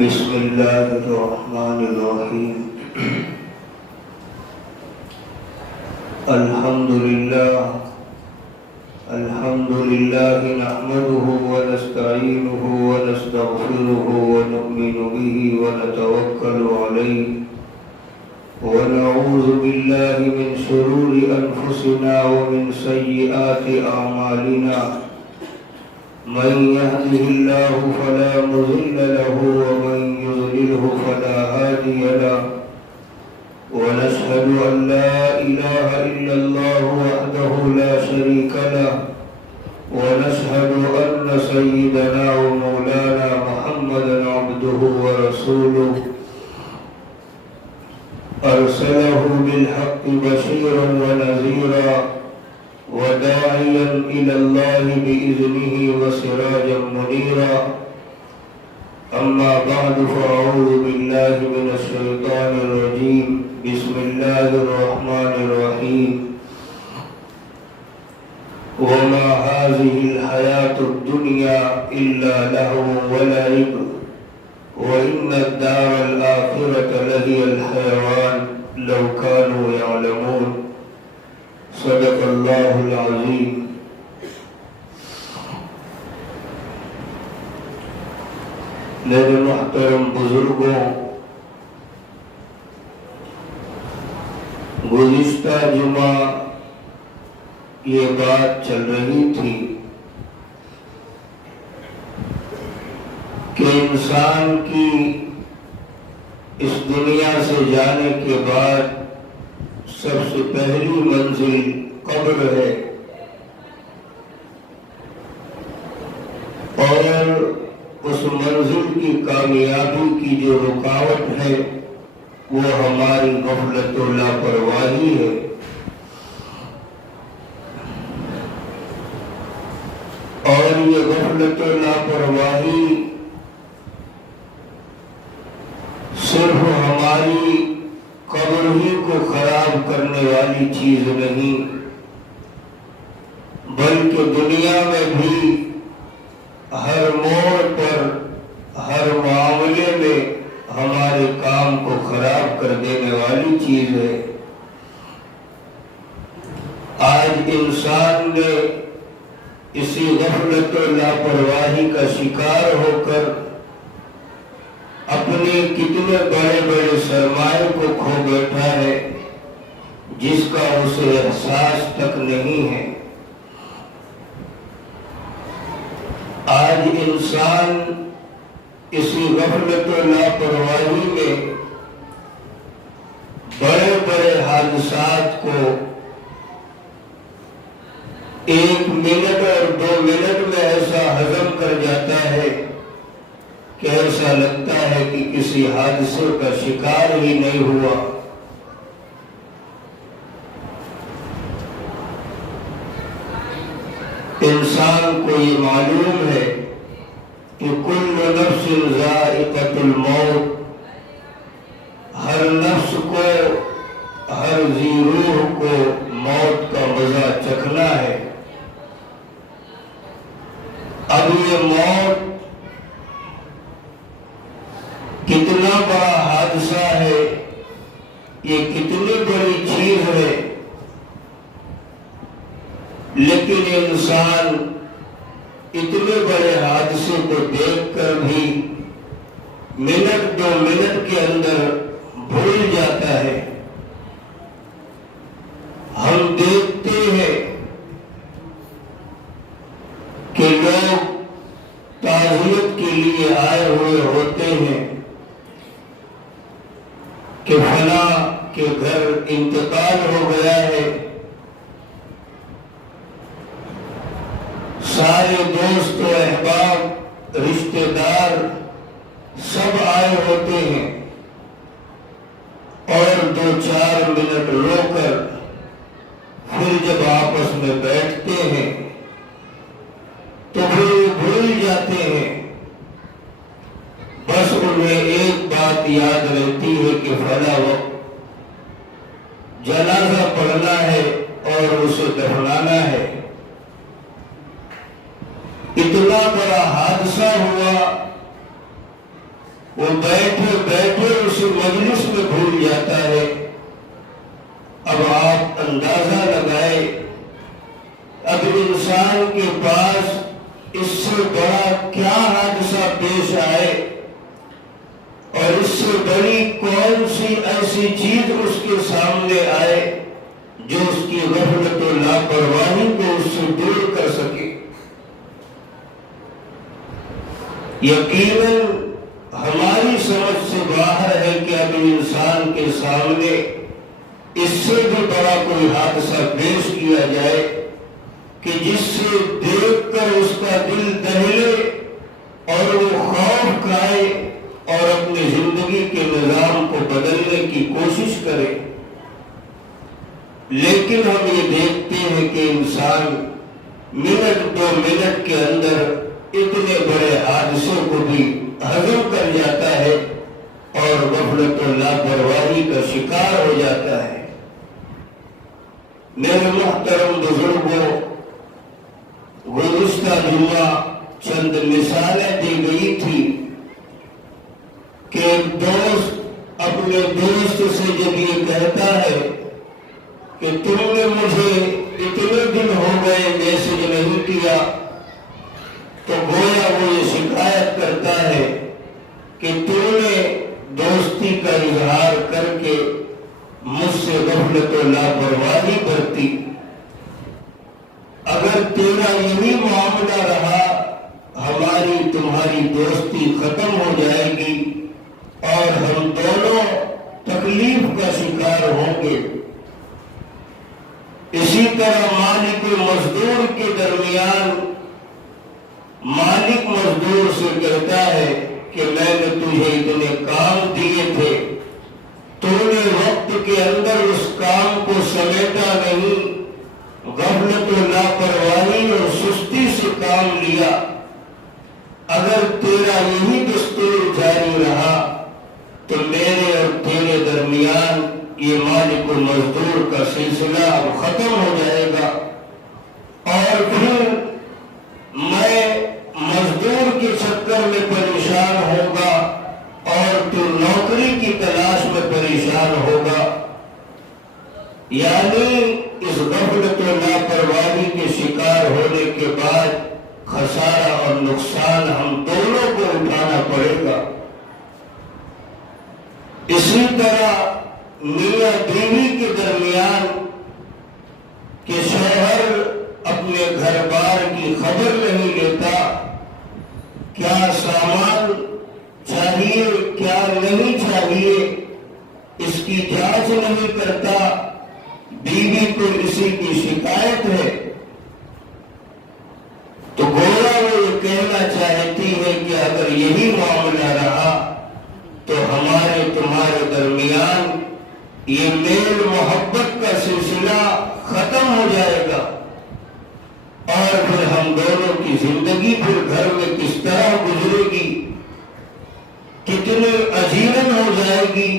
بسم اللہ الرحمن الرحیم الحمد للہ نحمده ونستعینه ونستغفره ونؤمن به ونتوکل علیہ ونعوذ باللہ من شرور انفسنا ومن سیئات اعمالنا من يهده الله فلا مضل له ومن يضلله فلا هادي له ونشهد أن لا إله إلا الله وحده لا شريك له ونشهد أن سيدنا ومولانا محمدا عبده ورسوله أرسله بالحق بشيرا ونذيرا وداعيا إلى الله بإذنه وسراجا منيرا أما بعد فأعوذ بالله من الشيطان الرجيم بسم الله الرحمن الرحيم وما هذه الحياة الدنيا إلا لهو ولعب وإن الدار الآخرة لهي الحيوان لو كانوا يعلمون صدق اللہ العظیم۔ میرے محترم بزرگوں، گزشتہ جمعہ یہ بات چل رہی تھی کہ انسان کی اس دنیا سے جانے کے بعد سب سے پہلی منزل قبر ہے، اور اس منزل کی کامیابی کی جو رکاوٹ ہے وہ ہماری غفلت و لاپرواہی ہے۔ اور یہ غفلت و لاپرواہی صرف ہماری قبر ہی کو خراب کرنے والی چیز نہیں، بلکہ دنیا میں بھی ہر موڑ پر ہر معاملے میں ہمارے کام کو خراب کر دینے والی چیز ہے۔ آج انسان نے اسی غفلت و لاپرواہی کا شکار ہو کر اپنے کتنے بڑے بڑے سرمایے کو کھو بیٹھا ہے جس کا اسے احساس تک نہیں ہے۔ آج انسان اسی غفلت و لاپرواہی میں بڑے بڑے حادثات کو 1 منٹ اور 2 منٹ میں ایسا ہضم کر جاتا ہے کہ ایسا لگتا ہے کہ کسی حادثے کا شکار ہی نہیں ہوا۔ انسان کو یہ معلوم ہے کہ کل نفس ذائقۃ الموت، ہر نفس کو، ہر ذی روح کو موت کا مزہ چکھنا ہے۔ اب یہ موت کتنا بڑا حادثہ ہے، یہ کتنی بڑی چیز ہے، لیکن انسان اتنے بڑے حادثے کو دیکھ کر بھی منٹ 2 منٹ کے اندر بھول جاتا ہے۔ ہم دیکھتے ہیں کہ لوگ تعزیت کے لیے آئے ہوئے ہوتے ہیں کہ فلاں کے گھر انتقال ہو گیا ہے، سارے دوست و احباب رشتہ دار سب آئے ہوتے ہیں، اور 2-4 منٹ رو کر پھر جب آپس میں بیٹھتے ہیں تو پھر بھول جاتے ہیں۔ بس انہیں ایک بات یاد رہتی ہے کہ فلاں وقت جنازہ پڑھنا ہے اور اسے دفنانا ہے۔ اتنا بڑا حادثہ ہوا، وہ بیٹھے بیٹھے اسی مجلس میں بھول جاتا ہے۔ اب آپ اندازہ لگائے، اب انسان کے پاس اس سے بڑا کیا حادثہ پیش آئے اور اس سے بڑی کون سی ایسی چیز اس کے سامنے آئے جو اس کی غفلت و لاپرواہی کو اس سے دور کر سکے۔ یقیناً ہماری سمجھ سے باہر ہے کہ اب انسان کے سامنے اس سے بھی بڑا کوئی حادثہ پیش کیا جائے کہ جس سے دیکھ کر اس کا دل دہلے اور وہ خوف کھائے اور اپنی زندگی کے نظام کو بدلنے کی کوشش کرے۔ لیکن ہم یہ دیکھتے ہیں کہ انسان منٹ دو منٹ کے اندر اتنے بڑے حادثوں کو بھی ہضم کر جاتا ہے اور غفلت و لاپرواہی کا شکار ہو جاتا ہے۔ میرے محترم بزرگوں، گزشتہ جمعہ چند مثالیں دی گئی تھی کہ ایک دوست اپنے دوست سے جب یہ کہتا ہے کہ تم نے مجھے اتنے دن ہو گئے میسج نہیں کیا، تو گویا وہ یہ شکایت کرتا ہے کہ تم نے دوستی کا اظہار کر کے مجھ سے غفلت و لاپرواہی برتی۔ اگر تیرا یہی معاملہ رہا، ہماری تمہاری دوستی ختم ہو جائے گی اور ہم دونوں تکلیف کا شکار ہوں گے۔ اسی طرح مالک و مزدور کے درمیان مالک مزدور سے کہتا ہے کہ میں نے تجھے اتنے کام دیے تھے، تو نے وقت کے اندر اس کام کو سمیٹا نہیں، غفلت و لاپرواہی اور سستی سے کام لیا۔ اگر تیرا یہی دستور جاری رہا تو میرے اور تیرے درمیان یہ مالک و مزدور کا سلسلہ اب ختم ہو جائے گا، اور پھر میں مزدور کے چکر میں پریشان ہوگا اور تو نوکری کی تلاش میں پریشان ہوگا۔ یعنی اس غفلت و لاپرواہی کے شکار ہونے کے بعد خسارہ اور نقصان ہم دونوں کو اٹھانا پڑے گا۔ اسی طرح میاں بیوی کے درمیان کہ شوہر اپنے گھر بار کی خبر نہیں لیتا، کیا سامان چاہیے کیا نہیں چاہیے اس کی جانچ نہیں کرتا، بیوی کو اسی کی شکایت ہے، تو گویا وہ یہ کہنا چاہتی ہے کہ اگر یہی معاملہ رہا تو ہمارے تمہارے درمیان یہ میل محبت کا سلسلہ ختم ہو جائے گا، اور پھر ہم دونوں کی زندگی پھر گھر میں کس طرح گزرے گی، کتنی عجیرن ہو جائے گی،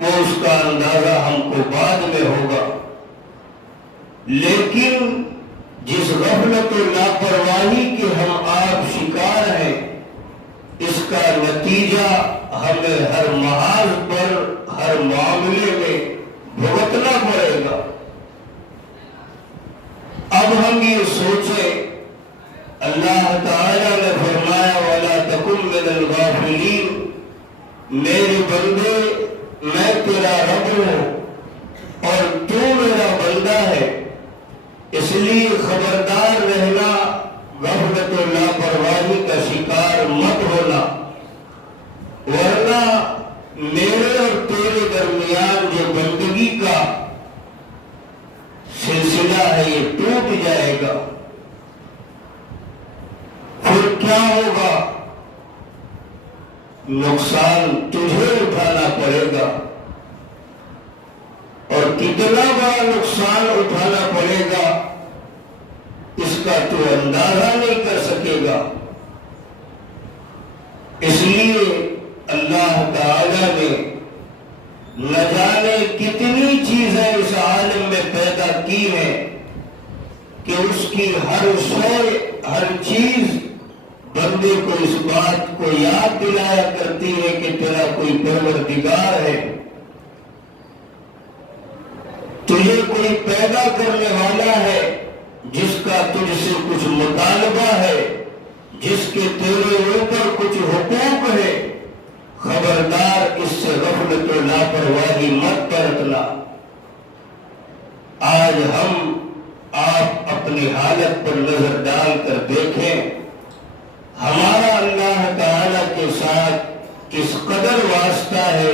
وہ اس کا اندازہ ہم کو بعد میں ہوگا۔ لیکن جس غفلت و لاپرواہی کے ہم آپ شکار ہیں، اس کا نتیجہ ہمیں ہر محاذ پر ہر معاملے میں بھگتنا پڑے گا۔ اب ہم یہ سوچیں، اللہ تعالیٰ نے فرمایا وَلَا تَكُن مِّنَ الْغَافِلِينَ، میرے بندے میں تیرا رب ہوں اور تو میرا بندہ ہے، اس لیے خبردار رہنا، غفلت و لاپرواہی کا شکار مت ہونا، ورنہ میرے اور تیرے درمیان جو بندگی کا سلسلہ ہے یہ ٹوٹ جائے گا۔ پھر کیا ہوگا؟ نقصان تجھے اٹھانا پڑے گا، اور کتنا بڑا نقصان اٹھانا پڑے گا اس کا تو اندازہ نہیں کر سکے گا۔ اس لیے اللہ تعالی نے نہ جانے کتنی چیزیں اس عالم میں پیدا کی ہیں کہ اس کی ہر شے ہر چیز بندے کو اس بات کو یاد دلایا کرتی ہے کہ تیرا کوئی پروردگار ہے، تجھے کوئی پیدا کرنے والا ہے جس کا تجھ سے کچھ مطالبہ ہے، جس کے تیرے اوپر کچھ حقوق ہے۔ خبردار اس سے غفلت و لاپرواہی مت برتنا۔ آج ہم آپ اپنی حالت پر نظر ڈال کر دیکھیں، ہمارا اللہ تعالی کے ساتھ کس قدر واسطہ ہے،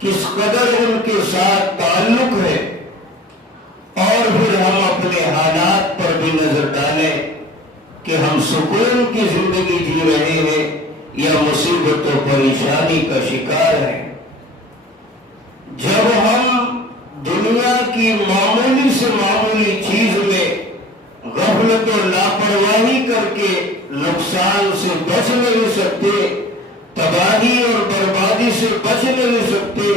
کس قدر ان کے ساتھ تعلق ہے، اور پھر ہم اپنے حالات پر بھی نظر ڈالیں کہ ہم سکون کی زندگی جی رہے ہیں یا مصیبت و پریشانی کا شکار ہیں۔ جب ہم دنیا کی معمولی سے معمولی چیز میں غفلت و لاپرواہی کر کے نقصان سے بچ نہیں سکتے، تباہی اور بربادی سے بچ نہیں سکتے،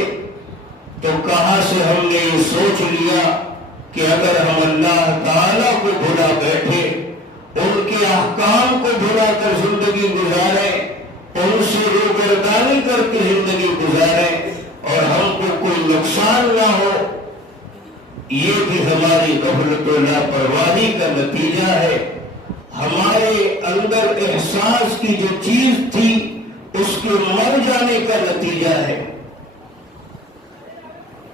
تو کہاں سے ہم نے یہ سوچ لیا کہ اگر ہم اللہ تعالیٰ کو بھلا بیٹھے، ان کے احکام کو بھلا کر زندگی گزاریں، ان سے روبرداری کر کے زندگی گزاریں اور ہم کو کوئی نقصان نہ ہو، یہ بھی ہماری غفلت و لاپرواہی کا نتیجہ ہے۔ ہمارے اندر احساس کی جو چیز تھی اس کے مر جانے کا نتیجہ ہے۔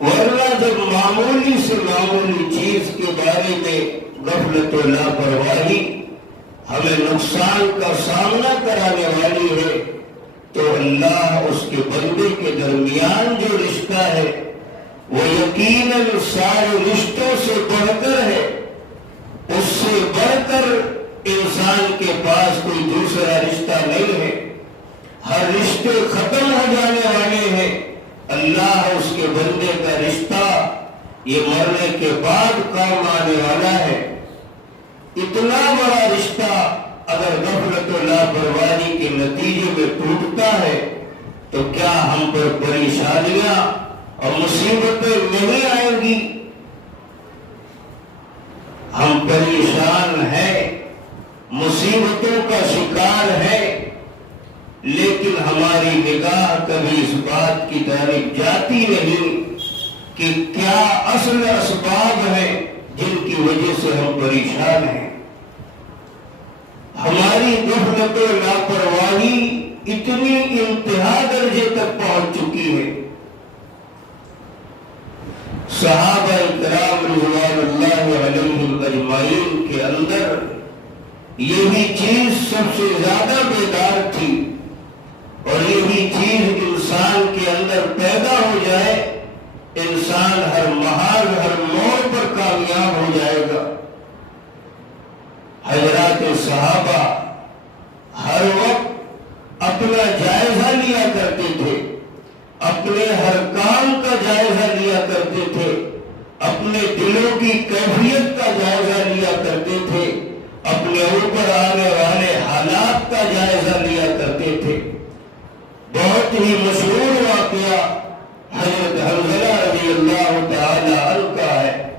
ورنہ جب معمولی سے معمولی چیز کے بارے میں غفلت و لاپرواہی ہمیں نقصان کا سامنا کرانے والی ہے، تو اللہ اس کے بندے کے درمیان جو رشتہ ہے وہ یقیناً سارے رشتوں سے بڑھ کر ہے، اس سے بڑھ کر انسان کے پاس کوئی دوسرا رشتہ نہیں ہے۔ ہر رشتے ختم ہو جانے والے ہیں، اللہ اس کے بندے کا رشتہ یہ مرنے کے بعد کام آنے والا ہے۔ اتنا بڑا رشتہ اگر غفلت و لاپرواہی کے نتیجے میں ٹوٹتا ہے تو کیا ہم پر پریشانیاں اور مصیبتیں نہیں آئیں گی؟ ہم پریشان ہیں، مصیبتوں کا شکار ہیں، لیکن ہماری نگاہ کبھی اس بات کی طرف جاتی نہیں کہ کیا اصل اسباب ہیں جن کی وجہ سے ہم پریشان ہیں۔ ہماری غفلت و لاپرواہی اتنی انتہا درجے تک پہنچ چکی ہے۔ صحابہ کرام رضوان اللہ علیہم اجمعین کے اندر یہی چیز سب سے زیادہ بیدار تھی، اور یہی چیز انسان کے اندر پیدا ہو جائے، انسان ہر محال ہر موڑ پر کامیاب ہو جائے گا۔ حضرات صحابہ ہر وقت اپنا جائزہ لیا کرتے تھے، اپنے ہر کام کا جائزہ لیا کرتے تھے، اپنے دلوں کی کیفیت کا جائزہ لیا کرتے تھے، اپنے اوپر آنے والے حالات کا جائزہ لیا کرتے تھے۔ بہت ہی مشہور واقعہ حضرت حنظلہ رضی اللہ تعالی عنہ کا ہے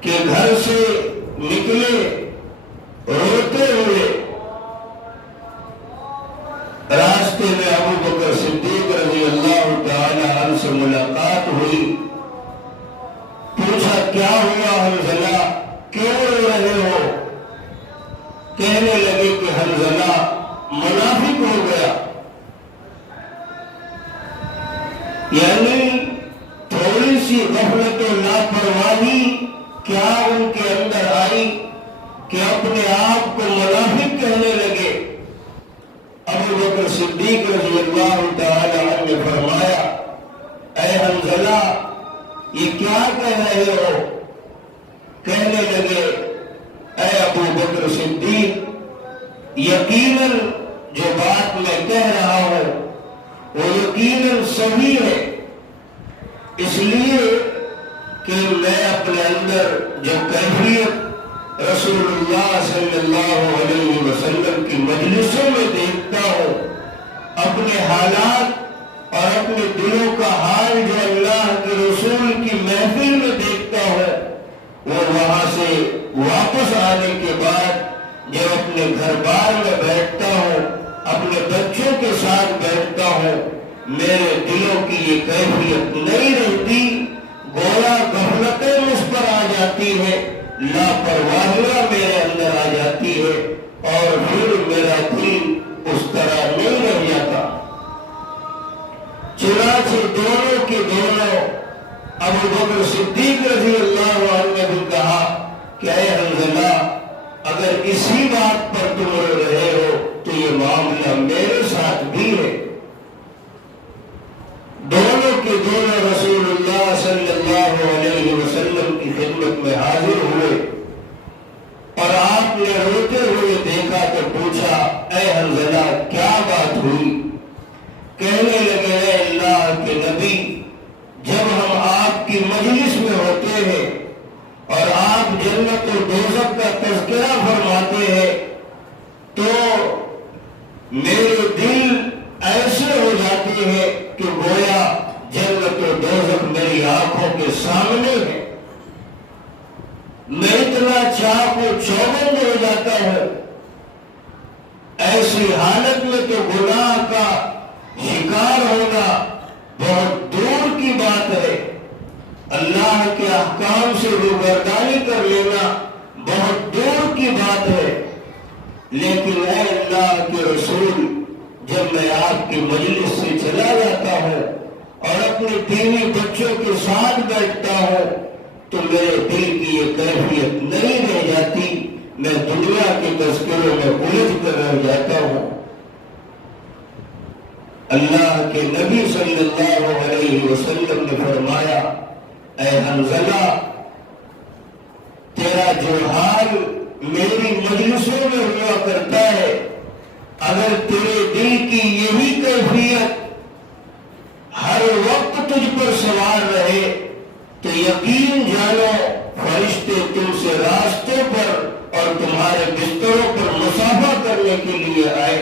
کہ گھر سے نکلے روتے ہوئے، راستے میں ابو بکر صدیق رضی اللہ تعالی عنہ سے ملاقات ہوئی۔ پوچھا کیا ہوا حنظلہ، کیوں رو رہے ہو؟ کہنے لگے کہ حنظلہ منافق ہو گیا، یعنی تھوڑی سی غفلت و لاپرواہی کیا ان کے اندر آئی کہ اپنے آپ کو منافق کہنے لگے۔ ابو بکر صدیق رضی اللہ تعالی عنہ نے فرمایا، اے حنظلہ یہ کیا کہہ رہے ہو؟ کہنے لگے، اے ابو بکر صدیق یقیناً جو بات میں کہہ رہا ہوں وہ یقیناً صحیح ہے، اس لیے کہ میں اپنے اندر جو کیفیت رسول اللہ صلی اللہ علیہ وسلم کی مجلسوں میں دیکھتا ہوں، اپنے حالات اور اپنے دلوں کا حال جو اللہ کے رسول کی محفل میں دیکھتا ہوں، وہ وہاں سے واپس آنے کے بعد جب اپنے گھر بار میں بیٹھتا ہوں، اپنے بچوں کے ساتھ بیٹھتا ہوں، میرے دلوں کی یہ کیفیت نہیں رہتی، گویا غفلتیں مجھ پر آ جاتی ہے، لاپرواہیاں میرے اندر آ جاتی ہے، اور پھر میرا دل اس طرح نہیں رہ جاتا۔ چنانچہ دونوں کے دونوں ابو بکر صدیق رضی اللہ عنہ نے بھی کہا کہ اے حنظلہ، اگر اسی بات پر تم رو رہے ہو تو یہ معاملہ میرے ساتھ بھی ہے۔ دونوں کے دونوں رسول اللہ صلی اللہ علیہ وسلم کی خدمت میں حاضر ہوئے، اور آپ نے روتے ہوئے دیکھا تو پوچھا اے حنظلہ کیا بات ہوئی؟ کہنے لگے اے اللہ کے نبی، جب ہم آپ کی مجلس میں ہوتے ہیں اور آپ جنت و دوزخ کا تذکرہ فرماتے ہیں تو میرے دل ایسے ہو جاتے ہیں کہ گویا جنت و دوزخ میری آنکھوں کے سامنے ہے، میں اتنا چاق و چوبند ہو جاتا ہوں۔ ایسی حالت میں تو گناہ کا شکار ہونا بہت دور کی بات ہے، اللہ کے احکام سے روگردانی کر لینا بہت دور کی بات ہے، لیکن اے اللہ کے رسول، جب میں آپ کی مجلس سے چلا جاتا ہوں اور اپنے دینی بچوں کے ساتھ بیٹھتا ہوں تو میرے دل کی یہ کیفیت نہیں رہ جاتی، میں دنیا کے تذکروں میں الجھ کر رہ جاتا ہوں۔ اللہ کے نبی صلی اللہ علیہ وسلم نے فرمایا اے حنظلہ، تیرا جو حال میری مجلسوں میں ہوا کرتا ہے، اگر تیرے دل کی یہی کیفیت ہر وقت تجھ پر سوار رہے تو یقین جانو فرشتے تم سے راستوں پر اور تمہارے بستروں پر مسافہ کرنے کے لیے آئے۔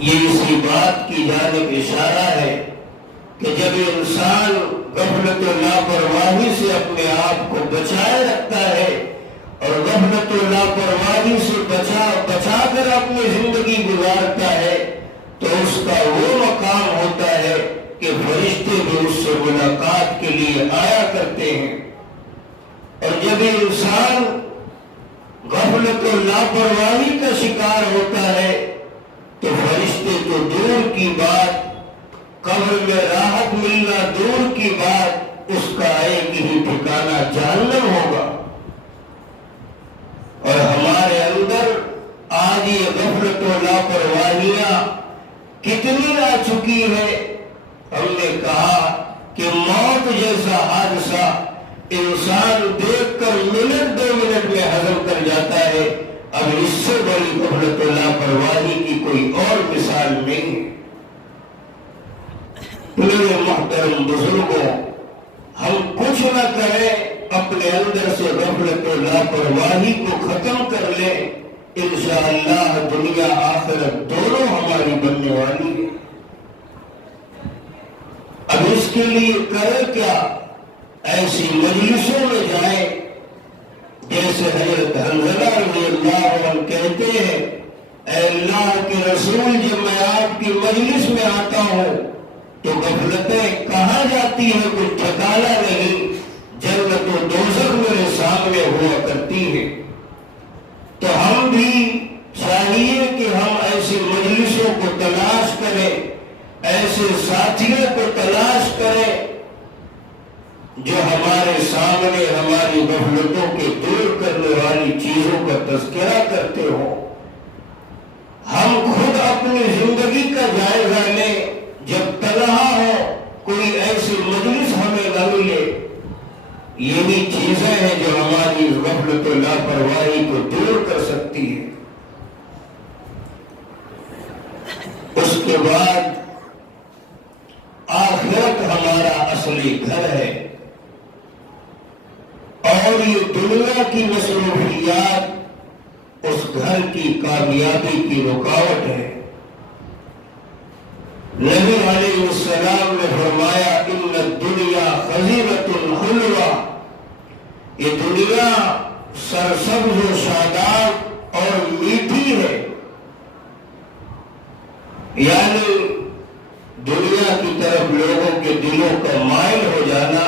یہ اسی بات کی جانب اشارہ ہے کہ جب انسان غفلت و لاپرواہی سے اپنے آپ کو بچائے رکھتا ہے اور غفلت و لاپرواہی سے بچا کر اپنی زندگی گزارتا ہے تو اس کا وہ مقام ہوتا ہے کہ فرشتے بھی اس سے ملاقات کے لیے آیا کرتے ہیں۔ اور جب انسان غفلت و لاپرواہی کا شکار ہوتا ہے تو فرشتے تو دور کی بات، قبر میں راحت ملنا دور کی بات، اس کا ایک ہی ٹھکانہ جہنم ہوگا۔ اور ہمارے اندر آج یہ غفلت و لاپرواہیاں کتنی آ چکی ہے۔ ہم نے کہا کہ موت جیسا حادثہ انسان دیکھ کر منٹ 2 منٹ میں ہضم کر جاتا ہے، اب اس سے بڑی غفلت و لاپرواہی کی کوئی اور مثال نہیں ہے۔ میرے محترم بزرگوں، ہم کچھ نہ کریں، اپنے اندر سے غفلت و لاپرواہی کو ختم کر لیں، انشاءاللہ دنیا آخرت دونوں ہماری بننے والی ہے۔ اب اس کے لیے کریں کیا؟ ایسی مجلسوں میں جائیں جیسے حضرت حنظلہ رضی اللہ عنہ کہتے ہیں اے اللہ کے رسول، جب میں آپ کی مجلس میں آتا ہوں تو غفلتیں کہاں جاتی ہیں کچھ ٹھکانا نہیں، جنت و دوزخ میرے سامنے ہوا کرتی ہے۔ تو ہم بھی چاہیے کہ ہم ایسی مجلسوں کو تلاش کریں، ایسے ساتھیوں کو تلاش کریں جو ہمارے سامنے ہماری غفلتوں کے دور کرنے والی چیزوں کا تذکرہ کرتے ہوں۔ ہم خود اپنی زندگی کا جائزہ لیں، جب تنہا ہو کوئی ایسی مجلس ہمیں نہ ملے، یہی چیزیں ہیں جو ہماری غفلت و لاپرواہی کو دور کر سکتی ہے۔ اس کے بعد آخرت ہمارا اصلی گھر ہے، اور یہ دنیا کی مصروفیات اس گھر کی کامیابی کی رکاوٹ ہے۔ نبی علیہ السلام نے فرمایا ان الدنیا خزینۃ حلوہ، یہ دنیا سرسبز و شاداب اور میٹھی ہے، یعنی دنیا کی طرف لوگوں کے دلوں کا مائل ہو جانا،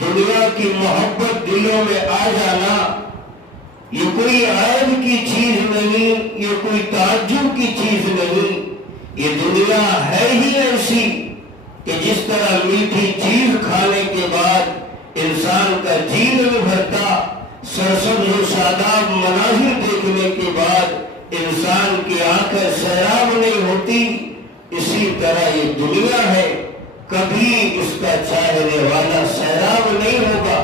دنیا کی محبت دلوں میں آ جانا، یہ کوئی عیب کی چیز نہیں، یہ کوئی تعجب کی چیز نہیں، یہ دنیا ہے ہی ایسی کہ جس طرح میٹھی چیز کھانے کے بعد انسان کا جی نہیں بھرتا، سرسبز و شاداب مناظر دیکھنے کے بعد انسان کی آنکھیں سیراب نہیں ہوتی، اسی طرح یہ دنیا ہے، کبھی اس کا چاہنے والا سیراب نہیں ہوگا۔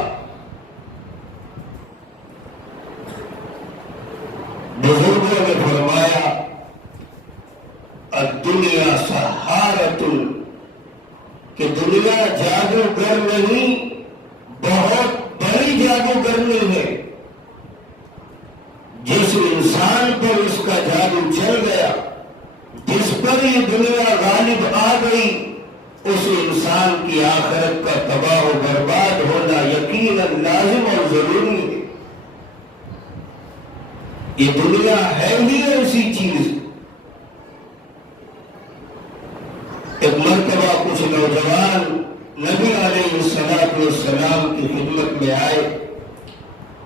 بزرگوں نے فرمایا الدنیا سحارۃ، کہ دنیا جادوگر نہیں، بہت بڑی جادوگرنی ہے، جس انسان پر اس کا جادو چل گیا، جس پر یہ دنیا غالب آ گئی، اس انسان کی آخرت کا تباہ و برباد ہونا یقیناً لازم اور ضروری ہے۔ یہ دنیا ہے ہی ایسی چیز۔ ایک مرتبہ کچھ نوجوان نبی علیہ السلام کی خدمت میں آئے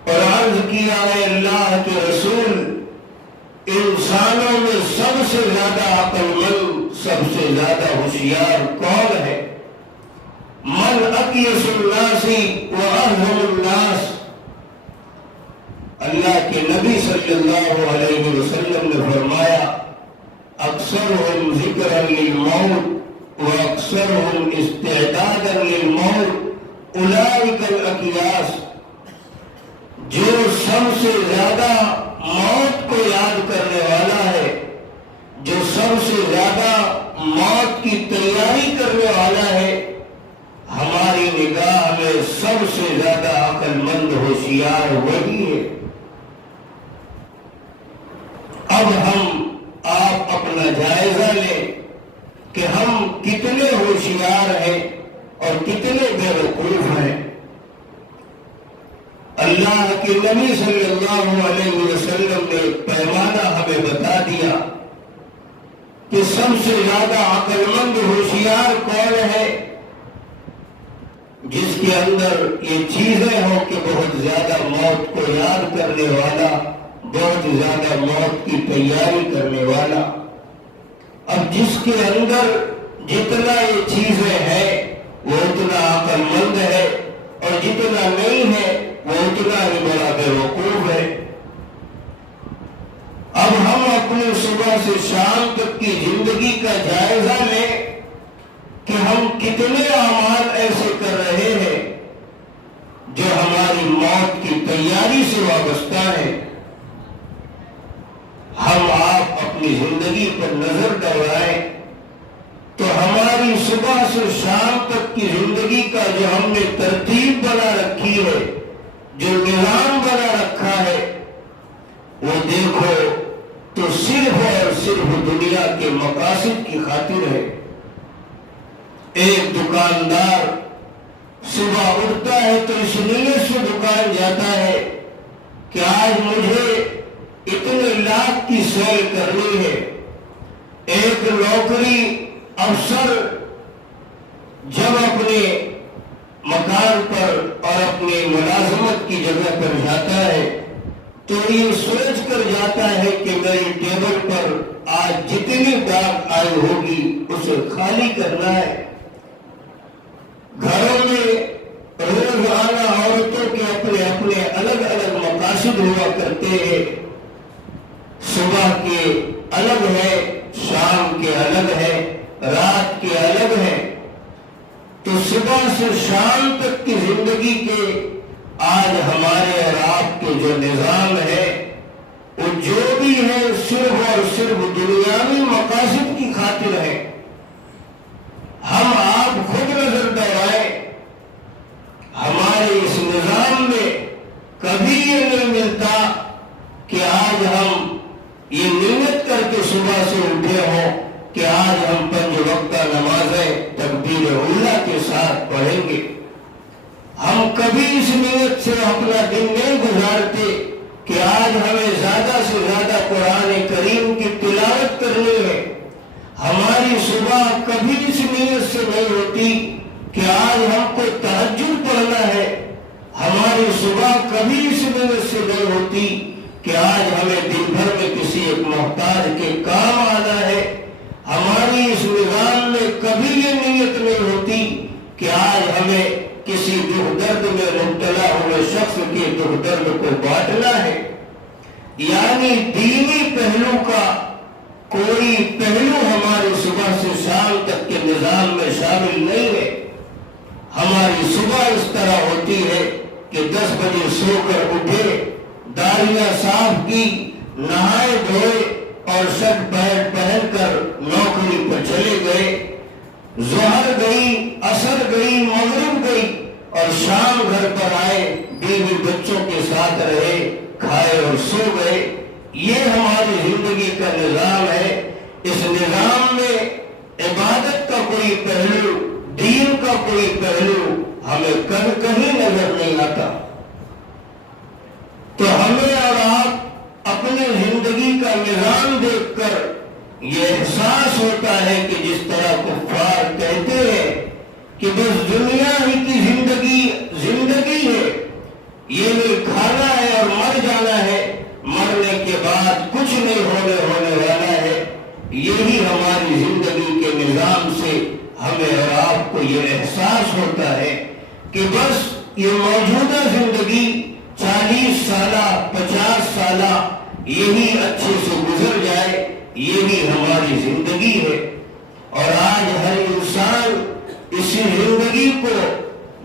اور عرض کیا، اے اللہ کے رسول، انسانوں میں سب سے زیادہ عقل مند، سب سے زیادہ ہوشیار کون ہے؟ من اکیس الناس واعظم الناس۔ اللہ کے نبی صلی اللہ علیہ وسلم نے فرمایا، اکثرهم ذکرا للموت واکثرهم استعدادا للموت اولئک الاکیاس۔ جو سب سے زیادہ موت کو یاد کرنے والا ہے، جو سب سے زیادہ موت کی تیاری کرنے والا ہے، ہماری نگاہ میں سب سے زیادہ عقل مند ہوشیار وہی ہے۔ اب آپ اپنا جائزہ لیں کہ ہم کتنے ہوشیار ہیں اور کتنے بے وقوف ہیں۔ اللہ کے نبی صلی اللہ علیہ وسلم نے ایک پیمانہ ہمیں بتا دیا کہ سب سے زیادہ عقل مند ہوشیار کون ہے؟ جس کے اندر یہ چیزیں ہوں کہ بہت زیادہ موت کو یاد کرنے والا، بہت زیادہ موت کی تیاری کرنے والا۔ اب جس کے اندر جتنا یہ چیزیں ہیں وہ اتنا عقل مند ہے، اور جتنا نہیں ہے وہ اتنا ہی بڑا بے وقوف ہے۔ اب ہم اپنی صبح سے شام تک کی زندگی کا جائزہ لیں کہ ہم کتنے اعمال ایسے کر رہے ہیں جو ہماری موت کی تیاری سے وابستہ ہے۔ ہم آپ اپنی زندگی پر نظر ڈالائیں تو ہماری صبح سے شام تک کی زندگی کا جو ہم نے ترتیب بنا رکھی ہے، جو نظام بنا رکھا ہے، وہ دیکھو تو صرف اور صرف دنیا کے مقاصد کی خاطر ہے۔ ایک دکاندار صبح اٹھتا ہے تو اس نیت سے دکان جاتا ہے کہ آج مجھے اتنے لاکھ کی سیل کرنی ہے۔ ایک نوکری افسر جب اپنے مکان پر اور اپنی ملازمت کی جگہ پر جاتا ہے تو یہ سوچ کر جاتا ہے کہ میری ٹیبل پر آج جتنی ڈاک آئی ہوگی اسے خالی کرنا ہے۔ گھروں میں روزانہ عورتوں کے اپنے اپنے الگ الگ مقاصد ہوا کرتے ہیں، صبح کے الگ ہے، شام کے الگ ہے، رات کے الگ ہے۔ تو صبح سے شام تک کی زندگی کے آج ہمارے اور آپ کے جو نظام ہے وہ جو بھی ہے صرف اور صرف دنیاوی مقاصد کی خاطر ہے۔ ہم آپ خود نظر دوڑائیں، ہمارے اس نظام میں کبھی یہ نہیں ملتا کہ آج ہم یہ نیت کر کے صبح سے اٹھے ہوں کہ آج ہم 5 وقتہ نمازیں تکبیر اولیٰ کے ساتھ پڑھیں گے۔ ہم کبھی اس نیت سے اپنا دن نہیں گزارتے کہ آج ہمیں زیادہ سے زیادہ قرآن کریم کی تلاوت کرنی ہے. ہماری صبح کبھی اس نیت سے نہیں ہوتی کہ آج ہم کو تہجد پڑھنا ہے. ہماری صبح کبھی اس نیت سے نہیں ہوتی کہ آج ہمیں دن بھر میں کسی ایک محتاج کے کام آنا ہے. ہماری اس نظام میں کبھی یہ نیت نہیں ہوتی کہ آج ہمیں کسی دکھ درد میں مبتلا ہوئے شخص کے دکھ درد کو بانٹنا ہے. یعنی دینی پہلو کا کوئی پہلو ہماری صبح سے شام تک کے نظام میں شامل نہیں ہے. ہماری صبح اس طرح ہوتی ہے کہ 10 بجے سو کر اٹھے، داڑیاں صاف کی، نہائے دھوئے اور شرٹ پینٹ پہن کر نوکری پر چلے گئے. ظہر گئی، عصر گئی، مغرب گئی اور شام گھر پر آئے، بیوی بچوں کے ساتھ رہے، کھائے اور سو گئے. یہ ہماری زندگی کا نظام ہے. اس نظام میں عبادت کا کوئی پہلو، دین کا کوئی پہلو ہمیں کہیں نظر نہیں آتا. تو ہمیں اور آپ اپنی زندگی کا نظام دیکھ کر یہ احساس ہوتا ہے کہ جس طرح کفار کہتے ہیں کہ بس دنیا ہی کی زندگی ہے، یہ نہیں کھانا ہے اور مر جانا ہے، مرنے کے بعد کچھ نہیں ہونے والا ہے. یہی ہماری زندگی کے نظام سے ہمیں اور آپ کو یہ احساس ہوتا ہے کہ بس یہ موجودہ زندگی 40 سالہ 50 سالہ یہی اچھے سے گزر جائے، یہی ہماری زندگی ہے. اور آج ہر انسان اسی زندگی کو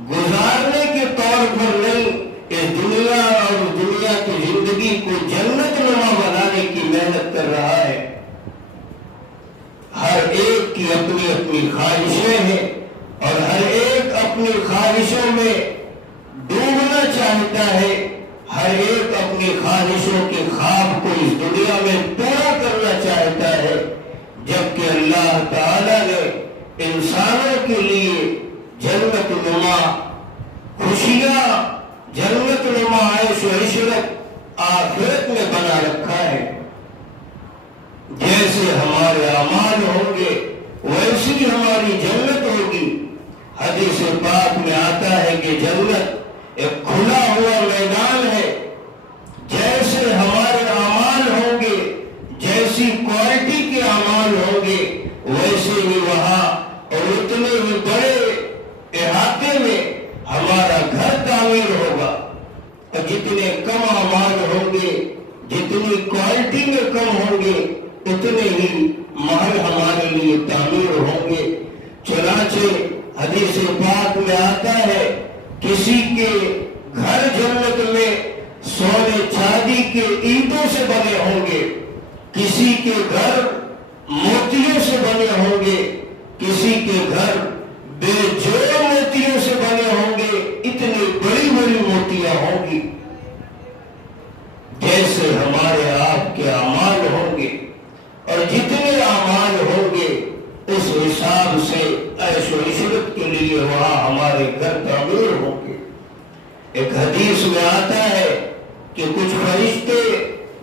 گزارنے کے طور پر نہیں، اس دنیا اور دنیا کی زندگی کو جنت نما بنانے کی محنت کر رہا ہے. ہر ایک کی اپنی اپنی خواہشیں ہیں اور ہر ایک اپنی خواہشوں میں ڈوبنا چاہتا ہے. ہر ایک اپنی خواہشوں کے خواب کو اس دنیا میں پورا کرنا چاہتا ہے، جبکہ اللہ تعالیٰ نے انسانوں کے لیے جنت نما خوشیاں، جنت نما عیش و عشرت آخرت میں بنا رکھا ہے. جیسے ہمارے اعمال ہوں گے ویسی ہماری جنت ہوگی. حدیث پاک میں آتا ہے کہ جنت ایک کھلا ہوا میدان ہے. جیسے ہمارے اعمال ہوں گے، جیسی کوالٹی کے اعمال ہوں گے، ویسے ہی وہاں اور اتنے ہی بڑے احاطے میں ہمارا گھر تعمیر ہوگا. اور جتنے کم اعمال ہوں گے، جتنی کوالٹی میں کم ہوں گے، اتنے ہی محل ہمارے لیے تعمیر ہوں گے. چنانچہ حدیث پاک میں آتا ہے کسی کے گھر جنت میں سونے چاندی کے اینٹوں سے بنے ہوں گے، کسی کے گھر موتیوں سے بنے ہوں گے، کسی کے گھر بے جوڑ موتیوں سے بنے ہوں گے. اتنی بڑی بڑی موتیاں ہوں گی. جیسے ہمارے آپ کے اعمال ہوں گے اور جتنے اعمال ہوں گے اس حساب سے عیش و عشرت کے لیے وہاں ہمارے گھر تعمیر ہوں گے. ایک حدیث میں آتا ہے کہ کچھ فرشتے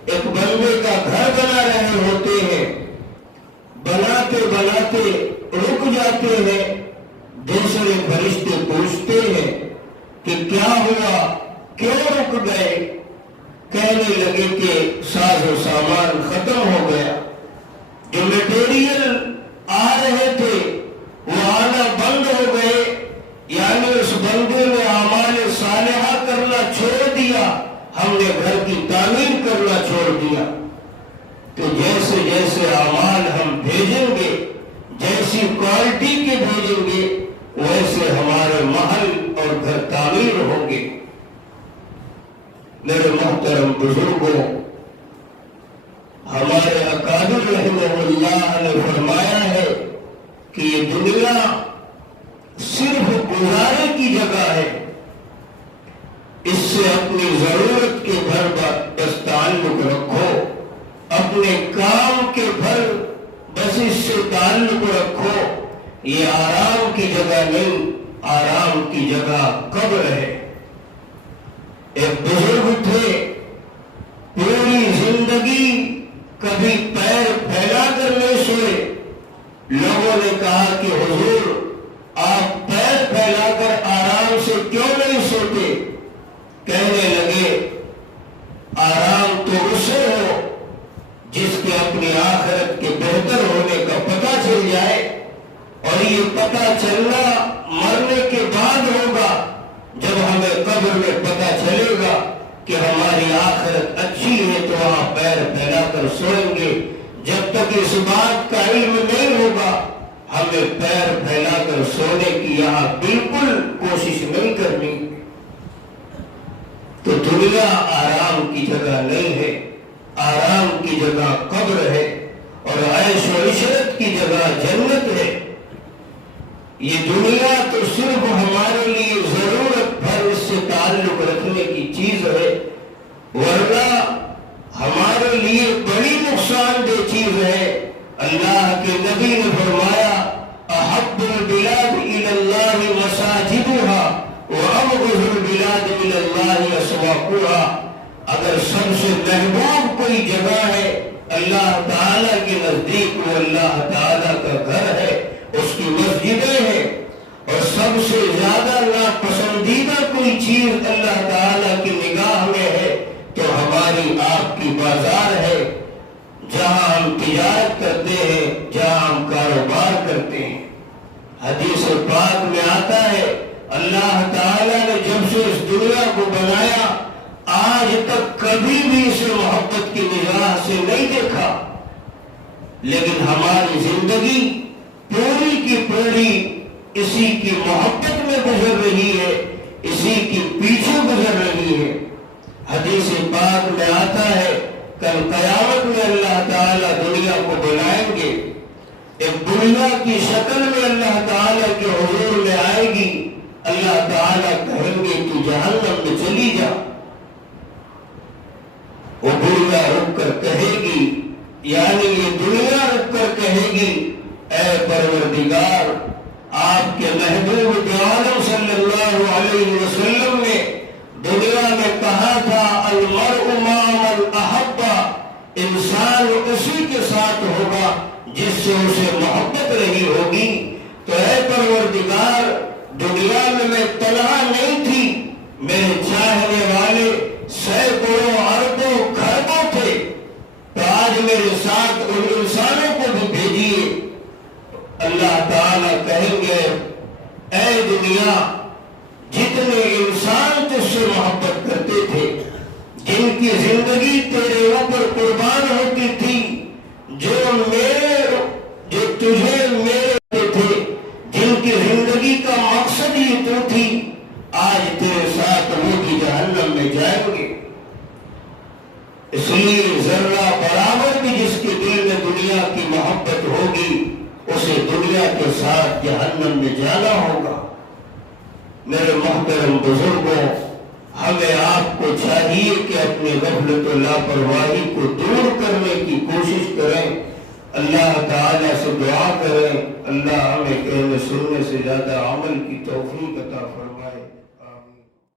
ایک بندے کا گھر بنا رہے ہوتے ہیں، بناتے بناتے رک جاتے ہیں. دوسرے فرشتے پوچھتے ہیں کہ کیا ہوا، کیوں رک گئے؟ کہنے لگے کہ ساز و سامان ختم ہو گیا، جو میٹیریل آ رہے تھے وہ آنا بند ہو گئے. یعنی اس بندے نے اعمال صالحہ کرنا چھوڑ دیا، ہم نے گھر کی تعمیر کرنا چھوڑ دیا. تو جیسے جیسے اعمال ہم بھیجیں گے، جیسی کوالٹی کے بھیجیں گے، ویسے ہمارے محل اور گھر تعمیر ہوں گے. میرے محترم بزرگوں، ہمارے اکابر رحمہ اللہ نے فرمایا ہے کہ یہ دنیا صرف گزارے کی جگہ ہے. اس سے اپنی ضرورت کے بھر بس تعلق رکھو، اپنے کام کے بھر بس اس سے تعلق رکھو. یہ آرام کی جگہ نہیں، آرام کی جگہ قبر ہے۔ ایک بزرگ تھے، پوری زندگی کبھی پیر پھیلا کر نہیں سوئے۔ لوگوں نے کہا کہ حضور آپ پیر پھیلا کر آرام سے کیوں نہیں سوتے؟ کہنے لگے آرام تو اسے ہو جس کے اپنی آخرت کے بہتر ہونے کا پتہ چل جائے، اور یہ پتہ چلنا مرنے کے بعد ہوگا، جب ہمیں قبر میں پتہ چلے گا کہ ہماری آخرت اچھی ہے تو وہاں پیر پھیلا کر سوئیں گے۔ جب تک اس بات کا علم نہیں ہوگا ہمیں پیر پھیلا کر سونے کی یہاں بالکل کوشش نہیں کرنی۔ تو دنیا آرام کی جگہ نہیں ہے، آرام کی جگہ قبر ہے، اور عیش و عشرت کی جگہ جنت ہے۔ یہ دنیا تو صرف ہمارے لیے ضرورت بھر اس سے تعلق رکھنے کی چیز ہے، ورنہ ہمارے لیے بڑی نقصان دہ چیز ہے۔ اللہ کے نبی نے فرمایا احب البلاد الی اللہ مساجدها وابغض البلاد الی اللہ اسواقها۔ اگر سب سے محبوب کوئی جگہ ہے اللہ تعالیٰ کے نزدیک، وہ اللہ تعالیٰ کا گھر ہے، اس کی مسجدیں ہیں، اور سب سے زیادہ ناپسندیدہ کوئی چیز اللہ تعالیٰ کی نگاہ میں ہے تو ہماری آپ کی بازار ہے، جہاں ہم تجارت کرتے ہیں، جہاں ہم کاروبار کرتے ہیں۔ حدیث پاک میں آتا ہے اللہ تعالیٰ نے جب سے اس دنیا کو بنایا آج تک کبھی بھی اسے محبت کی نگاہ سے نہیں دیکھا، لیکن ہماری زندگی پوری کی پوری اسی کی محبت میں گزر رہی ہے، اسی کی پیچھے گزر رہی ہے۔ حدیث پاک میں آتا ہے کل قیامت میں اللہ تعالیٰ دنیا کو بلائیں گے، ایک دنیا کی شکل میں اللہ تعالیٰ کے حضور میں آئے گی، اللہ تعالیٰ کہیں گے تو جہنم میں چلی جا۔ وہ دنیا رک کر کہے گی، یعنی یہ دنیا رک کر کہے گی اے پروردگار، آپ کے محبوب عالم صلی اللہ علیہ وسلم نے دنیا میں کہا تھا المرء مع من احب، انسان اسی کے ساتھ ہوگا جس سے اسے محبت رہی ہوگی۔ تو اے پروردگار دنیا میں تنہا نہیں تھی، میرے چاہنے والے سینکڑوں اربوں کھربوں تھے، تو آج میرے ساتھ ان انسانوں کو بھی بھیجیے۔ اللہ تعالیٰ کہیں گے اے دنیا جتنے انسان تجھ سے محبت کرتے تھے، جن کی زندگی تیرے اوپر قربان ہوتی تھی، جو تجھے میرے تھے، جن کی زندگی کا مقصد ہی تو تھی، آج تیرے ساتھ وہ بھی جہنم میں جائیں گے۔ اس لیے ذرہ برابر بھی جس کے دل میں دنیا کی محبت ہوگی اسے دنیا کے ساتھ جہنم میں جانا ہوگا۔ میرے محترم بزرگوں، ہمیں آپ کو چاہیے کہ اپنی غفلت و لاپرواہی کو دور کرنے کی کوشش کریں، اللہ تعالیٰ سے دعا کریں، اللہ ہمیں کہنے سننے سے زیادہ عمل کی توفیق عطا فرمائے۔